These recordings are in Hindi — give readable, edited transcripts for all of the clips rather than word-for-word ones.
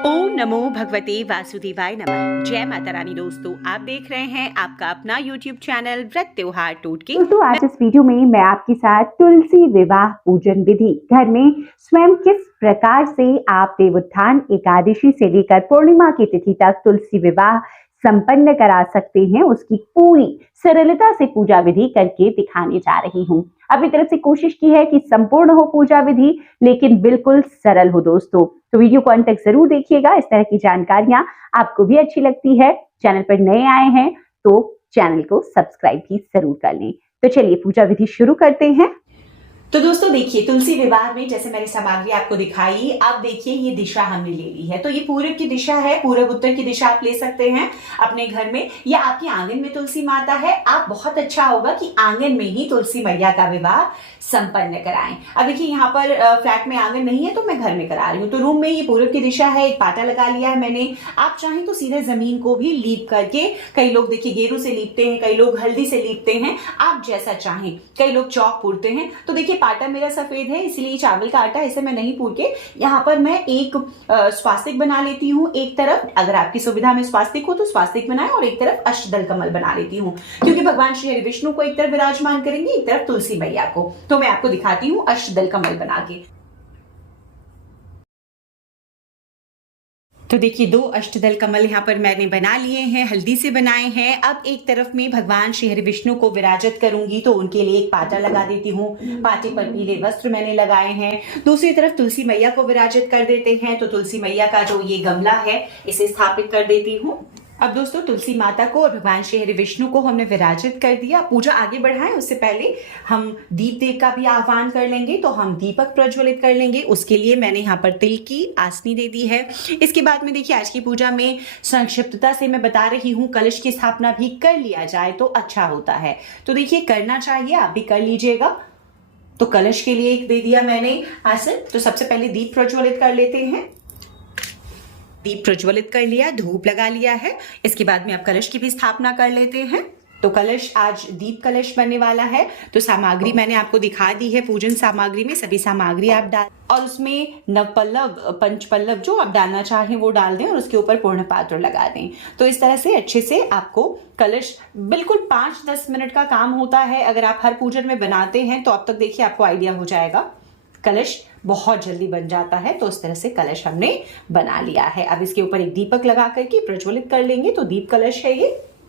ओम नमो भगवते वासुदेवाय नमः। जय माता रानी। दोस्तों, आप देख रहे हैं आपका अपना YouTube चैनल व्रत त्योहार टोटके। दोस्तों, आज इस वीडियो में मैं आपके साथ तुलसी विवाह पूजन विधि घर में स्वयं किस प्रकार से आप देवोत्थान एकादशी से लेकर पूर्णिमा की तिथि तक तुलसी विवाह संपन्न करा सकते हैं, उसकी पूरी सरलता से पूजा विधि करके दिखाने जा रही हूँ। अपनी तरफ से कोशिश की है कि संपूर्ण हो पूजा विधि, लेकिन बिल्कुल सरल हो दोस्तों। तो वीडियो को अंत तक जरूर देखिएगा। इस तरह की जानकारियां आपको भी अच्छी लगती है। चैनल पर नए आए हैं तो चैनल को सब्सक्राइब भी जरूर कर लें। तो चलिए पूजा विधि शुरू करते हैं। तो दोस्तों देखिए, तुलसी विवाह में जैसे मैंने सामग्री आपको दिखाई, अब देखिए ये दिशा हमने ले ली है। तो ये पूरब की दिशा है, पूरब उत्तर की दिशा आप ले सकते हैं अपने घर में, या आपके आंगन में तुलसी माता है। आप बहुत अच्छा होगा कि आंगन में ही तुलसी मैया का विवाह संपन्न कराएं। अब देखिए यहाँ पर फ्लैट में आंगन नहीं है तो मैं घर में करा रही हूँ। तो रूम में ये पूरब की दिशा है, एक पाटा लगा लिया है मैंने। आप चाहें तो सीधे जमीन को भी लीप करके, कई लोग देखिए गेरू से लीपते हैं, कई लोग हल्दी से लीपते हैं, आप जैसा चाहें। कई लोग चौक पूरते हैं। तो देखिए आटा मेरा सफेद है, इसलिए चावल का आटा इसे मैं नहीं पूर के यहाँ पर मैं एक स्वास्तिक बना लेती हूँ। एक तरफ अगर आपकी सुविधा में स्वास्तिक हो तो स्वास्तिक बनाएं, और एक तरफ अष्टदल कमल बना लेती हूँ, क्योंकि भगवान श्री हरि विष्णु को एक तरफ विराजमान करेंगे, एक तरफ तुलसी मैया को। तो मैं आपको दिखाती हूँ अष्टदल कमल बना के। तो देखिए 2 अष्टदल कमल यहाँ पर मैंने बना लिए हैं, हल्दी से बनाए हैं। अब एक तरफ में भगवान श्री हरि विष्णु को विराजित करूंगी, तो उनके लिए एक पाटा लगा देती हूँ। पाटे पर पीले वस्त्र मैंने लगाए हैं। दूसरी तरफ तुलसी मैया को विराजित कर देते हैं। तो तुलसी मैया का जो ये गमला है, इसे स्थापित कर देती हूँ। अब दोस्तों तुलसी माता को और भगवान श्री हरि विष्णु को हमने विराजित कर दिया। पूजा आगे बढ़ाएं उससे पहले हम दीप देव का भी आह्वान कर लेंगे। तो हम दीपक प्रज्वलित कर लेंगे। उसके लिए मैंने यहाँ पर तिल की आसनी दे दी है। इसके बाद में देखिए आज की पूजा में संक्षिप्तता से मैं बता रही हूँ, कलश की स्थापना भी कर लिया जाए तो अच्छा होता है। तो देखिए करना चाहिए, आप भी कर लीजिएगा। तो कलश के लिए एक दे दिया मैंने आसन। तो सबसे पहले दीप प्रज्वलित कर लेते हैं। दीप प्रज्वलित कर लिया, धूप लगा लिया है। इसके बाद में आप कलश की भी स्थापना कर लेते हैं। तो कलश आज दीप कलश बनने वाला है। तो सामग्री मैंने आपको दिखा दी है। पूजन सामग्री में सभी सामग्री आप डाल, और उसमें नवपल्लव पंचपल्लव जो आप डालना चाहें वो डाल दें, और उसके ऊपर पूर्ण पात्र लगा दें। तो इस तरह से अच्छे से आपको कलश, बिल्कुल 5-10 मिनट का काम होता है। अगर आप हर पूजन में बनाते हैं तो अब तक देखिए आपको आइडिया हो जाएगा, कलश बहुत जल्दी बन जाता है। तो इस तरह से कलश हमने बना लिया है। अब इसके ऊपर एक दीपक लगा करके प्रज्वलित कर लेंगे। तो दीप कलश है ये।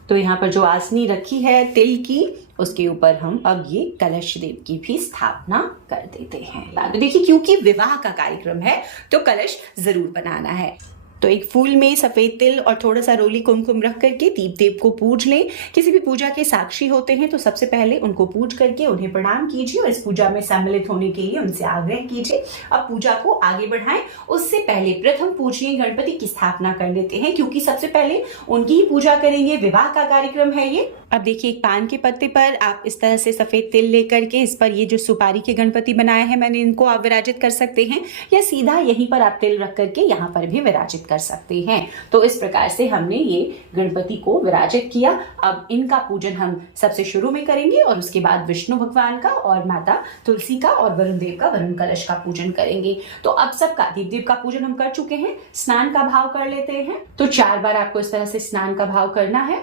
तो यहाँ पर जो आसनी रखी है तिल की, उसके ऊपर हम अब ये कलश देव की भी स्थापना कर देते हैं। तो देखिए क्योंकि विवाह का कार्यक्रम है तो कलश जरूर बनाना है। तो एक फूल में सफेद तिल और थोड़ा सा रोली कुमकुम रख करके दीप देव को पूज लें। किसी भी पूजा के साक्षी होते हैं तो सबसे पहले उनको पूज करके उन्हें प्रणाम कीजिए, और इस पूजा में सम्मिलित होने के लिए उनसे आग्रह कीजिए। अब पूजा को आगे बढ़ाएं। उससे पहले प्रथम पूजनीय गणपति की स्थापना कर लेते हैं, क्योंकि सबसे पहले उनकी ही पूजा करेंगे। विवाह का कार्यक्रम है ये। अब देखिए एक पान के पत्ते पर आप इस तरह से सफेद तिल लेकर के इस पर ये जो सुपारी के गणपति बनाए हैं मैंने, इनको आप विराजित कर सकते हैं, या सीधा यहीं पर आप तिल रख करके यहाँ पर भी विराजित कर सकते हैं। तो इस प्रकार से हमने ये गणपति को विराजित किया। अब इनका पूजन हम सबसे शुरू में करेंगे, और उसके बाद विष्णु भगवान का और माता तुलसी का और वरुण देव का, वरुण कलश का पूजन करेंगे। तो अब सबका दीप देव का पूजन हम कर चुके हैं। स्नान का भाव कर लेते हैं। तो 4 बार आपको इस तरह से स्नान का भाव करना है।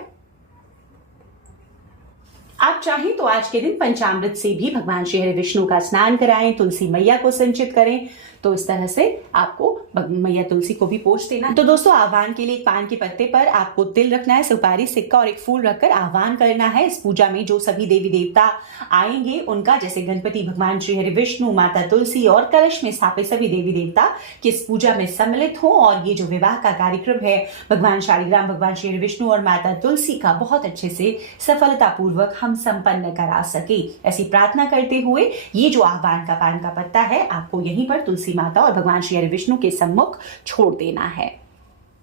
आप चाहें तो आज के दिन पंचामृत से भी भगवान श्री हरि विष्णु का स्नान कराएं, तुलसी मैया को संचित करें। तो इस तरह से आपको मैया तुलसी को भी पोंछ देना। तो दोस्तों आह्वान के लिए एक पान के पत्ते पर आपको तिल रखना है, सुपारी, सिक्का और एक फूल रखकर आह्वान करना है। इस पूजा में जो सभी देवी देवता आएंगे उनका, जैसे गणपति, भगवान श्री हरि विष्णु, माता तुलसी और कलश में स्थापित सभी देवी देवता कि इस पूजा में सम्मिलित हो, और ये जो विवाह का कार्यक्रम है भगवान शालिग्राम, भगवान श्री हरि विष्णु और माता तुलसी का बहुत अच्छे से सफलता पूर्वक हम संपन्न करा सके। ऐसी प्रार्थना करते हुए ये जो आह्वान का पान का पत्ता है आपको यहीं पर तुलसी माता और भगवान श्री हरि विष्णु के सम्मुख छोड़ देना है।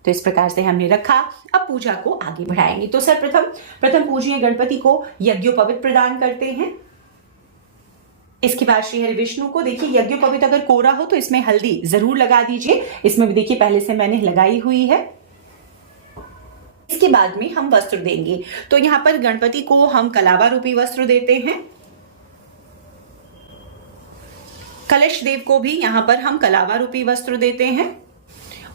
तो इस प्रकार से हमने रखा। अब पूजा को आगे बढ़ाएंगे। तो प्रथम पूजनीय गणपति को यज्ञोपवीत प्रदान करते हैं। इसके बाद श्री हरि विष्णु को देखिए यज्ञोपवीत अगर कोरा हो तो इसमें हल्दी जरूर लगा दीजिए। इसमें भी देखिए पहले से मैंने लगाई हुई है। इसके बाद में हम वस्त्र देंगे। तो यहाँ पर गणपति को हम कलावा रूपी वस्त्र देते हैं। कलश देव को भी यहाँ पर हम कलावा रूपी वस्त्र देते हैं।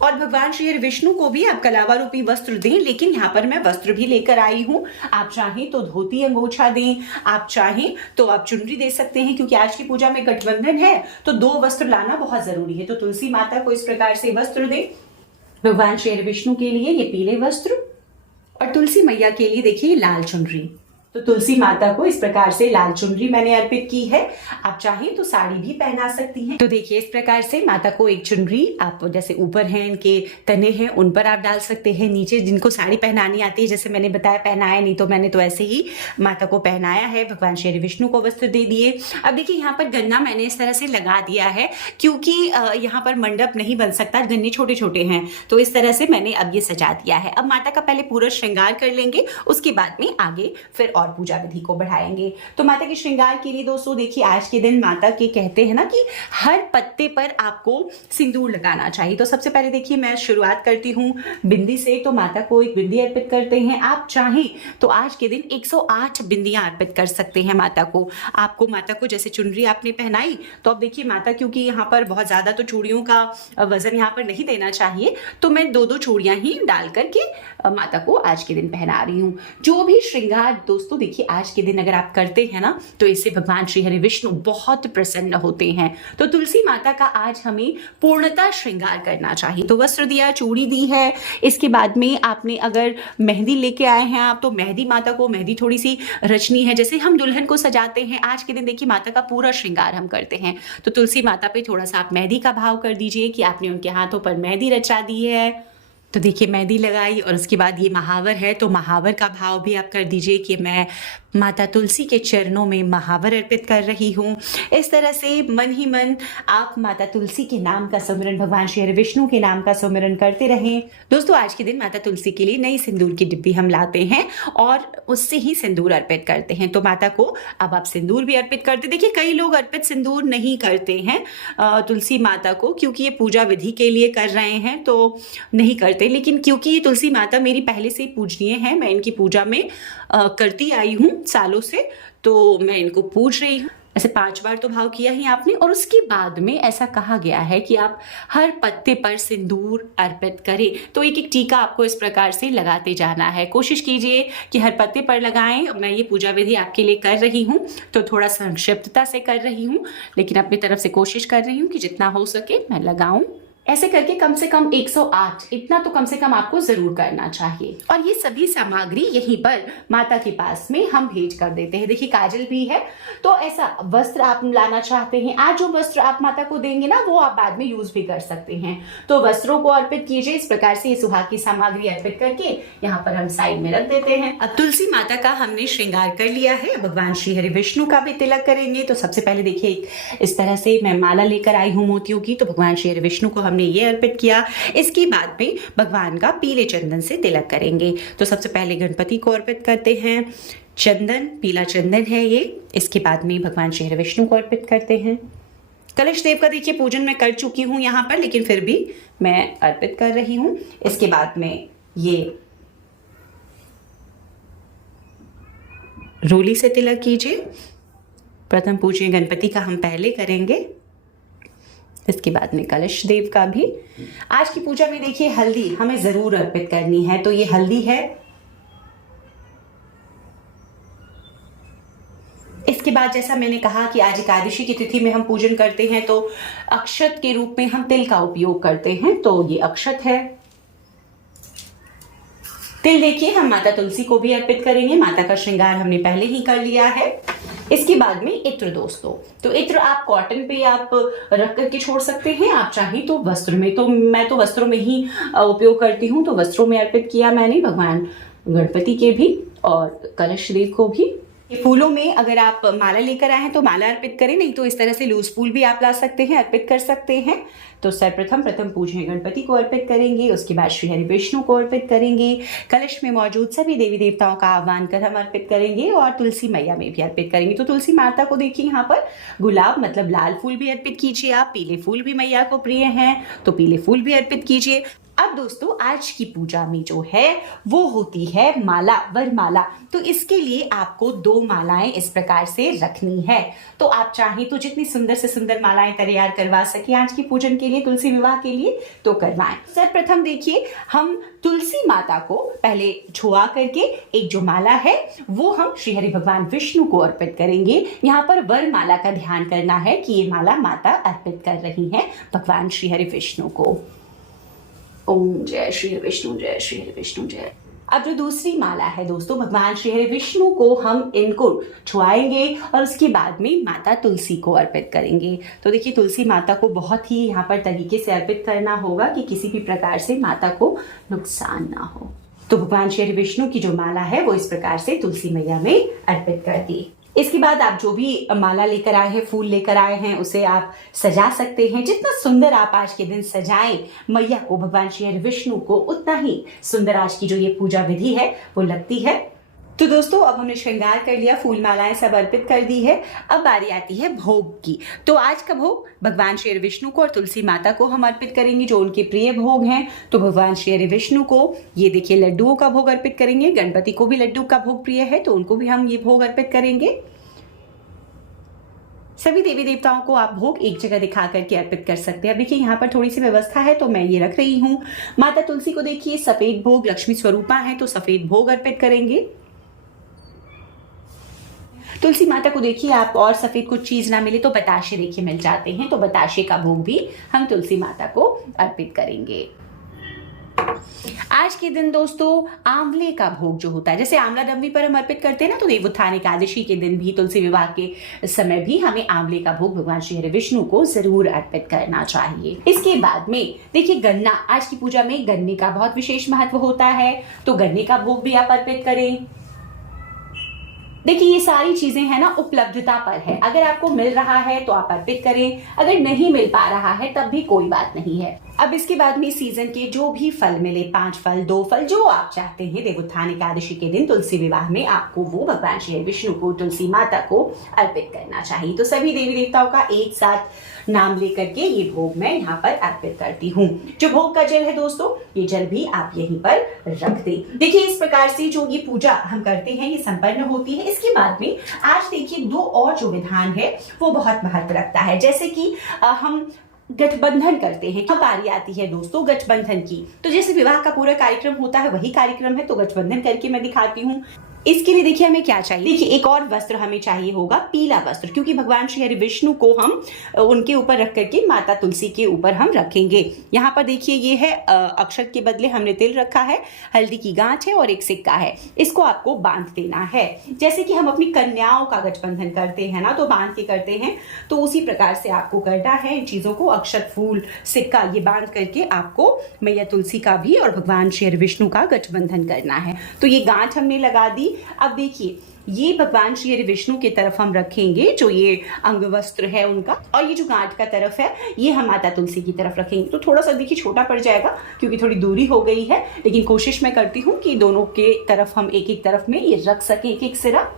और भगवान श्री हरि विष्णु को भी आप कलावा रूपी वस्त्र दें, लेकिन यहाँ पर मैं वस्त्र भी लेकर आई हूँ। आप चाहें तो धोती अंगोछा दें, आप चाहें तो आप चुनरी दे सकते हैं, क्योंकि आज की पूजा में गठबंधन है तो 2 वस्त्र लाना बहुत जरूरी है। तो तुलसी माता को इस प्रकार से वस्त्र दें। भगवान श्री हरि विष्णु के लिए ये पीले वस्त्र और तुलसी मैया के लिए देखिए लाल चुनरी। तो तुलसी माता को इस प्रकार से लाल चुनरी मैंने अर्पित की है। आप चाहें तो साड़ी भी पहना सकती हैं। तो देखिए इस प्रकार से माता को एक चुनरी, आप जैसे ऊपर हैं इनके तने हैं उन पर आप डाल सकते हैं, नीचे जिनको साड़ी पहनानी आती है जैसे मैंने बताया पहनाया, नहीं तो मैंने तो ऐसे ही माता को पहनाया है। भगवान श्री हरि विष्णु को वस्त्र दे दिए। अब देखिए यहाँ पर गन्ना मैंने इस तरह से लगा दिया है, क्योंकि यहाँ पर मंडप नहीं बन सकता, गन्ने छोटे छोटे हैं, तो इस तरह से मैंने अब ये सजा दिया है। अब माता का पहले पूरा श्रृंगार कर लेंगे, उसके बाद में आगे फिर और पूजा विधि को बढ़ाएंगे। तो माता के श्रृंगार के लिए दोस्तों देखिए आज के दिन माता के कहते हैं ना कि हर पत्ते पर आपको सिंदूर लगाना चाहिए। तो सबसे पहले देखिए मैं शुरुआत करती हूँ बिंदी से। तो माता को एक बिंदी अर्पित करते हैं। आप चाहें तो आज के दिन 108 बिंदियां अर्पित कर सकते हैं माता को। आपको माता को जैसे चुनरी आपने पहनाई, तो अब देखिए माता, क्योंकि यहाँ पर बहुत ज्यादा तो चूड़ियों का वजन यहाँ पर नहीं देना चाहिए, तो मैं 2-2 चूड़ियां ही डाल करके माता को आज के दिन पहना रही हूँ। जो भी श्रृंगार दोस्तों देखिए आज के दिन अगर आप करते हैं ना, तो इससे भगवान श्री हरि विष्णु बहुत प्रसन्न होते हैं। तो तुलसी माता का आज हमें पूर्णतः श्रृंगार करना चाहिए। तो वस्त्र दिया, चूड़ी दी है, इसके बाद में आपने अगर मेहंदी लेके आए हैं आप, तो मेहंदी माता को मेहंदी थोड़ी सी रचनी है, जैसे हम दुल्हन को सजाते हैं। आज के दिन देखिए माता का पूरा श्रृंगार हम करते हैं, तो तुलसी माता पे थोड़ा सा आप मेहंदी का भाव कर दीजिए कि आपने उनके हाथों पर मेहंदी रचा दी है। तो देखिए मेहंदी लगाई और उसके बाद ये महावर है, तो महावर का भाव भी आप कर दीजिए कि मैं माता तुलसी के चरणों में महावर अर्पित कर रही हूँ। इस तरह से मन ही मन आप माता तुलसी के नाम का सुमिरन, भगवान श्री हरि विष्णु के नाम का सुमिरन करते रहें। दोस्तों आज के दिन माता तुलसी के लिए नई सिंदूर की डिब्बी हम लाते हैं और उससे ही सिंदूर अर्पित करते हैं। तो माता को अब आप सिंदूर भी अर्पित करते। देखिए कई लोग अर्पित सिंदूर नहीं करते हैं तुलसी माता को, क्योंकि ये पूजा विधि के लिए कर रहे हैं तो नहीं करते, लेकिन क्योंकि ये तुलसी माता मेरी पहले से पूजनीय है, मैं इनकी पूजा में करती आई हूँ सालों से, तो मैं इनको पूज रही हूँ। ऐसे 5 बार तो भाव किया ही आपने, और उसके बाद में ऐसा कहा गया है कि आप हर पत्ते पर सिंदूर अर्पित करें। तो एक एक टीका आपको इस प्रकार से लगाते जाना है। कोशिश कीजिए कि हर पत्ते पर लगाएं। मैं ये पूजा विधि आपके लिए कर रही हूँ तो थोड़ा संक्षिप्तता से कर रही हूँ, लेकिन अपनी तरफ से कोशिश कर रही हूँ कि जितना हो सके मैं लगाऊं। ऐसे करके कम से कम 108 इतना तो कम से कम आपको जरूर करना चाहिए। और ये सभी सामग्री यहीं पर माता के पास में हम भेज कर देते हैं। देखिए काजल भी है, तो ऐसा वस्त्र आप लाना चाहते हैं, आज जो वस्त्र आप माता को देंगे ना वो आप बाद में यूज भी कर सकते हैं। तो वस्त्रों को अर्पित कीजिए इस प्रकार से। ये सुहाग की सामग्री अर्पित करके यहाँ पर हम साइड में रख देते हैं। अब तुलसी माता का हमने श्रृंगार कर लिया है, भगवान श्री हरि विष्णु का भी तिलक करेंगे। तो सबसे पहले देखिए इस तरह से मैं माला लेकर आई हूँ मोतियों की, तो भगवान श्री हरि विष्णु को हमने ये अर्पित किया। इसके बाद में भगवान का पीले चंदन से तिलक करेंगे। तो सबसे पहले गणपति को अर्पित करते हैं चंदन, पीला चंदन है ये। इसके बाद में भगवान श्री हरि विष्णु को अर्पित करते हैं। कलश देव का देखिए पूजन मैं कर चुकी हूँ यहाँ पर, लेकिन फिर भी मैं अर्पित कर रही हूँ। इसके बाद में ये रोली से तिलक कीजिए। प्रथम पूजन गणपति का हम पहले करेंगे, इसके बाद में कलश देव का भी। आज की पूजा में देखिए हल्दी हमें जरूर अर्पित करनी है, तो ये हल्दी है। इसके बाद जैसा मैंने कहा कि आज एकादशी की तिथि में हम पूजन करते हैं, तो अक्षत के रूप में हम तिल का उपयोग करते हैं, तो ये अक्षत है। तिल देखिए हम माता तुलसी को भी अर्पित करेंगे। माता का श्रृंगार हमने पहले ही कर लिया है। इसके बाद में इत्र दोस्तों, तो इत्र आप कॉटन पे आप रख करके छोड़ सकते हैं, आप चाहें तो वस्त्र में। तो मैं तो वस्त्रों में ही उपयोग करती हूँ, तो वस्त्रों में अर्पित किया मैंने भगवान गणपति के भी और कलश देव को भी। फूलों में अगर आप माला लेकर आए हैं तो माला अर्पित करें, नहीं तो इस तरह से लूज फूल भी आप ला सकते हैं, अर्पित कर सकते हैं। तो सर्वप्रथम पूजन गणपति को अर्पित करेंगे, उसके बाद श्री हरि विष्णु को अर्पित करेंगे। कलश में मौजूद सभी देवी देवताओं का आह्वान कर हम अर्पित करेंगे और तुलसी मैया में भी अर्पित करेंगे। तो तुलसी माता को देखिए यहाँ पर गुलाब मतलब लाल फूल भी अर्पित कीजिए आप, पीले फूल भी मैया को प्रिय हैं तो पीले फूल भी अर्पित कीजिए। अब दोस्तों आज की पूजा में जो है वो होती है माला, वरमाला। तो इसके लिए आपको 2 मालाएं इस प्रकार से रखनी है। तो आप चाहें तो जितनी सुंदर से सुंदर मालाएं तैयार करवा सके आज की पूजन के लिए, तुलसी विवाह के लिए, तो करवाएं। सर्वप्रथम देखिए, हम तुलसी माता को पहले छुआ करके एक जो माला है वो हम श्री हरि भगवान विष्णु को अर्पित करेंगे। यहाँ पर वरमाला का ध्यान करना है कि ये माला माता अर्पित कर रही है भगवान श्री हरि विष्णु को। ओम जय श्री विष्णु, जय श्री विष्णु, जय। अब जो दूसरी माला है दोस्तों, भगवान श्री हरि विष्णु को हम इनको छुआएंगे और उसके बाद में माता तुलसी को अर्पित करेंगे। तो देखिए, तुलसी माता को बहुत ही यहाँ पर तरीके से अर्पित करना होगा कि किसी भी प्रकार से माता को नुकसान ना हो। तो भगवान श्री हरि विष्णु की जो माला है वो इस प्रकार से तुलसी मैया में अर्पित कर दी। इसके बाद आप जो भी माला लेकर आए हैं, फूल लेकर आए हैं, उसे आप सजा सकते हैं। जितना सुंदर आप आज के दिन सजाएं मैया को, भगवान श्री हरि विष्णु को, उतना ही सुंदर आज की जो ये पूजा विधि है वो लगती है। तो दोस्तों, अब हमने श्रृंगार कर लिया, फूल मालाएं सब अर्पित कर दी है। अब बारी आती है भोग की। तो आज का भोग भगवान श्री हरि विष्णु को और तुलसी माता को हम अर्पित करेंगे, जो उनके प्रिय भोग हैं। तो भगवान श्री हरि विष्णु को ये देखिए लड्डुओं का भोग अर्पित करेंगे। गणपति को भी लड्डू का भोग प्रिय है, तो उनको भी हम ये भोग अर्पित करेंगे। सभी देवी देवताओं को आप भोग एक जगह दिखा करके अर्पित कर सकते हैं। अब देखिए, यहाँ पर थोड़ी सी व्यवस्था है तो मैं ये रख रही हूँ। माता तुलसी को देखिए सफेद भोग, लक्ष्मी स्वरूपा है तो सफेद भोग अर्पित करेंगे। तुलसी माता को देखिए आप और सफेद कुछ चीज ना मिले तो बताशे देखिए मिल जाते हैं, तो बताशे का भोग भी हम तुलसी माता को अर्पित करेंगे। आज के दिन दोस्तों आंवले का भोग जो होता है, जैसे आंवला नवमी पर हम अर्पित करते हैं ना, तो देवोत्थान एकादशी के दिन भी, तुलसी विवाह के समय भी हमें आंवले का भोग भगवान श्री हरि विष्णु को जरूर अर्पित करना चाहिए। इसके बाद में देखिए गन्ना, आज की पूजा में गन्ने का बहुत विशेष महत्व होता है, तो गन्ने का भोग भी आप अर्पित करें। देखिए, ये सारी चीजें हैं ना उपलब्धता पर है। अगर आपको मिल रहा है तो आप अर्पित करें, अगर नहीं मिल पा रहा है तब भी कोई बात नहीं है। अब इसके बाद में सीजन के जो भी फल मिले, 5 फल, 2 फल, जो आप चाहते हैं, देवोत्थान एकादशी के दिन तुलसी विवाह में आपको वो भगवान श्री विष्णु को, तुलसी माता को अर्पित करना चाहिए। तो सभी देवी देवताओं का एक साथ नाम लेकर के ये भोग मैं यहाँ पर अर्पित करती हूँ। जो भोग का जल है दोस्तों, ये जल भी आप यहीं पर रख दें। देखिए, इस प्रकार से जो ये पूजा हम करते हैं ये संपन्न होती है। इसके बाद में आज देखिए 2 और जो विधान है वो बहुत महत्व रखता है। जैसे कि हम गठबंधन करते हैं। अब बारी आती है दोस्तों गठबंधन की। तो जैसे विवाह का पूरा कार्यक्रम होता है वही कार्यक्रम है, तो गठबंधन करके मैं दिखाती हूँ। इसके लिए देखिए हमें क्या चाहिए, देखिए एक और वस्त्र हमें चाहिए होगा, पीला वस्त्र, क्योंकि भगवान श्री हरि विष्णु को हम उनके ऊपर रख करके माता तुलसी के ऊपर हम रखेंगे। यहाँ पर देखिए ये है अक्षत के बदले हमने तिल रखा है, हल्दी की गांठ है और एक सिक्का है। इसको आपको बांध देना है। जैसे कि हम अपनी कन्याओं का गठबंधन करते हैं ना, तो बांध के करते हैं, तो उसी प्रकार से आपको करना है। इन चीजों को अक्षत, फूल, सिक्का ये बांध करके आपको मैया तुलसी का भी और भगवान श्री हरि विष्णु का गठबंधन करना है। तो ये गांठ हमने लगा दी। अब देखिए, ये भगवान श्री हरि विष्णु की तरफ हम रखेंगे, जो ये अंग वस्त्र है उनका, और ये जो गांठ का तरफ है ये हम माता तुलसी की तरफ रखेंगे। तो थोड़ा सा देखिए छोटा पड़ जाएगा क्योंकि थोड़ी दूरी हो गई है, लेकिन कोशिश मैं करती हूँ कि दोनों के तरफ हम एक एक तरफ में ये रख सकें, एक एक सिरा।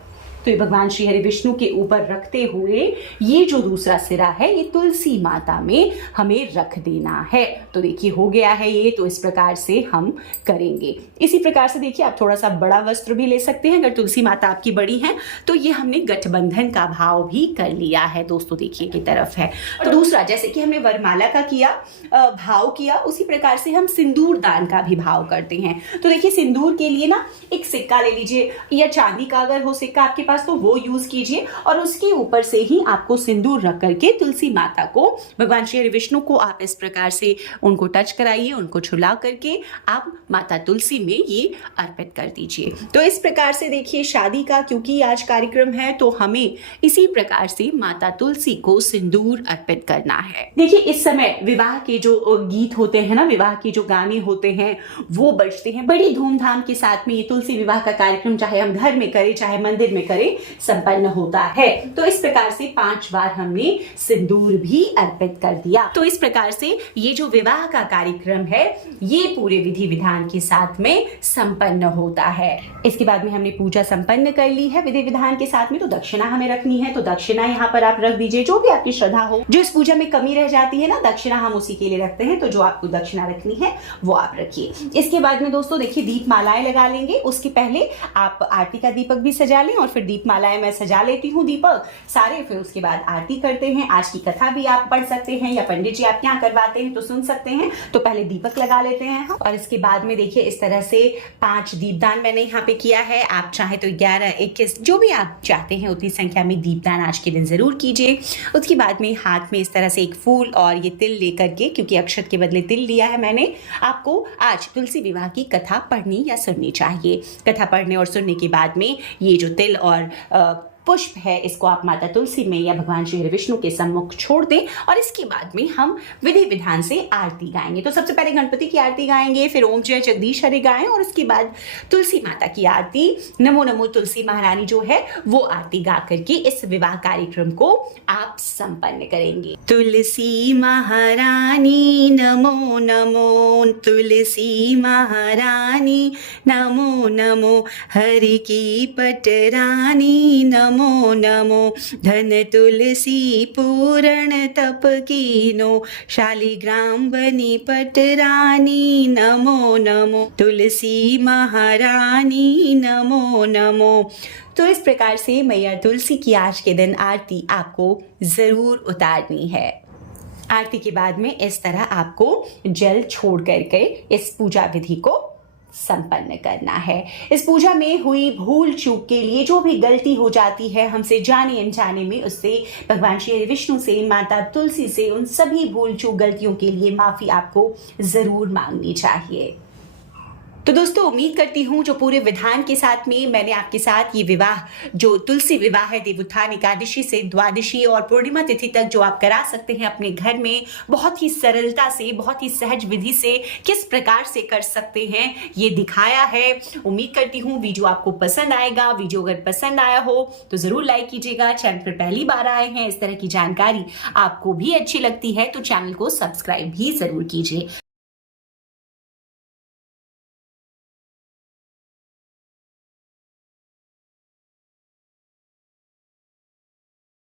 तो ये भगवान श्री हरि विष्णु के ऊपर रखते हुए ये जो दूसरा सिरा है ये तुलसी माता में हमें रख देना है। तो देखिए हो गया है ये। तो इस प्रकार से हम करेंगे। इसी प्रकार से देखिए आप थोड़ा सा बड़ा वस्त्र भी ले सकते हैं, अगर तुलसी माता आपकी बड़ी है तो। ये हमने गठबंधन का भाव भी कर लिया है दोस्तों, देखिए की तरफ है। तो दूसरा, जैसे कि हमने वरमाला का किया, भाव किया, उसी प्रकार से हम सिंदूर दान का भी भाव करते हैं। तो देखिए सिंदूर के लिए ना एक सिक्का ले लीजिए, या चांदी का अगर हो सिक्का आपके तो वो यूज कीजिए, और उसके ऊपर से ही आपको सिंदूर रख करके तुलसी माता को, भगवान श्री हरि विष्णु को आप इस प्रकार से उनको टच कराइए, उनको छुला करके आप माता तुलसी में ये अर्पित कर दीजिए। तो इस प्रकार से देखिए शादी का क्योंकि आज कार्यक्रम है तो हमें इसी प्रकार से माता तुलसी को सिंदूर अर्पित करना है। देखिए इस समय विवाह के जो गीत होते हैं ना, विवाह के जो गाने होते हैं वो बजते हैं बड़ी धूमधाम के साथ में। ये तुलसी विवाह का कार्यक्रम चाहे हम घर में करें चाहे मंदिर में करें, करें संपन्न होता है। तो इस प्रकार से 5 बार हमने सिंदूर भी अर्पित कर दिया। तो इस प्रकार से ये जो विवाह का कार्यक्रम है ये पूरे विधि विधान के साथ में संपन्न होता है। इसके बाद में हमने पूजा संपन्न कर ली है विधि विधान के साथ में, तो दक्षिणा हमें रखनी है। तो दक्षिणा यहाँ पर आप रख दीजिए, जो भी आपकी श्रद्धा हो। जो इस पूजा में कमी रह जाती है ना, दक्षिणा हम उसी के लिए रखते हैं, तो जो आपको दक्षिणा रखनी है वो आप रखिए। इसके बाद में दोस्तों देखिए दीप मालाएं लगा लेंगे। उसके पहले आप आरती का दीपक भी सजा लें और फिर दीप मालाएं मैं सजा लेती हूँ दीपक सारे, फिर उसके बाद आरती करते हैं। आज की कथा भी आप पढ़ सकते हैं या पंडित जी आप यहाँ करवाते हैं तो सुन सकते हैं। तो पहले दीपक लगा लेते हैं और इसके बाद में देखिए इस तरह से 5 दीपदान मैंने यहाँ पे किया है। आप चाहे तो 11, 21 जो भी आप चाहते हैं उतनी संख्या में दीपदान आज के दिन जरूर कीजिए। उसके बाद में हाथ में इस तरह से एक फूल और ये तिल लेकर के, क्योंकि अक्षत के बदले तिल लिया है मैंने, आपको आज तुलसी विवाह की कथा पढ़नी या सुननी चाहिए। कथा पढ़ने और सुनने के बाद में ये जो तिल और पुष्प है इसको आप माता तुलसी में या भगवान श्री विष्णु के सम्मुख छोड़ दें और इसके बाद में हम विधि विधान से आरती गाएंगे। तो सबसे पहले गणपति की आरती गाएंगे, फिर ओम जय जगदीश हरे गाएं और उसके बाद तुलसी माता की आरती, नमो नमो तुलसी महारानी जो है वो आरती गा करके इस विवाह कार्यक्रम को आप संपन्न करेंगे। तुलसी महारानी नमो नमो, तुलसी महारानी नमो नमो, हरि की पटरानी नमो नमो, धन तुलसी पूर्ण तप कीनो, शालिग्राम बनी पटरानी नमो नमो, तुलसी महारानी नमो नमो। तो इस प्रकार से मैया तुलसी की आज के दिन आरती आपको जरूर उतारनी है। आरती के बाद में इस तरह आपको जल छोड़ करके इस पूजा विधि को संपन्न करना है। इस पूजा में हुई भूल चूक के लिए जो भी गलती हो जाती है हमसे जाने अनजाने में, उससे भगवान श्री विष्णु से, माता तुलसी से, उन सभी भूल चूक गलतियों के लिए माफी आपको जरूर मांगनी चाहिए। तो दोस्तों उम्मीद करती हूँ जो पूरे विधान के साथ में मैंने आपके साथ ये विवाह जो तुलसी विवाह है देवोत्थान एकादशी से द्वादशी और पूर्णिमा तिथि तक जो आप करा सकते हैं अपने घर में बहुत ही सरलता से, बहुत ही सहज विधि से किस प्रकार से कर सकते हैं ये दिखाया है। उम्मीद करती हूँ वीडियो आपको पसंद आएगा। वीडियो अगर पसंद आया हो तो जरूर लाइक कीजिएगा। चैनल पर पहली बार आए हैं, इस तरह की जानकारी आपको भी अच्छी लगती है तो चैनल को सब्सक्राइब भी जरूर कीजिए।